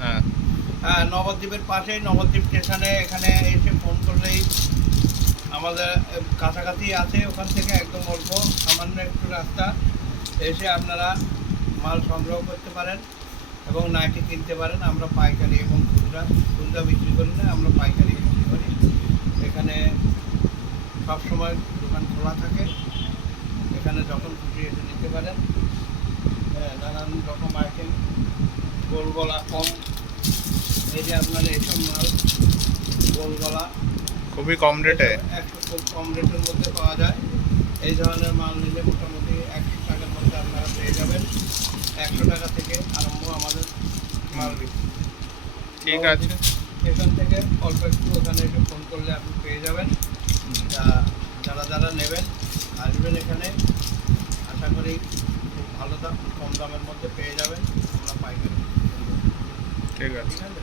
হ্যাঁ। হ্যাঁ, নবদ্বীপের পাশেই নবদ্বীপ স্টেশনে এখানে এসে ফোন করলেই আমাদের কাছাকাছি আছে। ওখান থেকে একদম অল্প সামান্য একটু রাস্তা, এসে আপনারা মাল সংগ্রহ করতে পারেন এবং নাইটি কিনতে পারেন। আমরা পাইকারি এবং খুচরা খুচরা বিক্রি করি না, আমরা পাইকারি বিক্রি করি। এখানে সবসময় দোকান খোলা থাকে, এখানে যখন খুশি এসে নিতে পারেন। হ্যাঁ, নানান রকম আইটেম, গোল গলা কম, এই যে আপনার এইসব মাল গোল গলা খুবই কম রেটে। 100 খুব কম রেটের মধ্যে পাওয়া যায়। এই ধরনের মাল নিলে মোটামুটি 100 টাকার মধ্যে আপনারা পেয়ে যাবেন। 100 টাকা থেকে আরম্ভ আমাদের মাল বিক্রি। ঠিক আছে। এখান থেকে অল্প একটু ওখানে এসে ফোন করলে আপনি পেয়ে যাবেন। তা যারা যারা নেবেন আসবেন এখানে, আশা করি খুব ভালো দাম কম দামের মধ্যে পেয়ে যাবেন। আমরা পাইকারি। ঠিক আছে। ঠিক আছে।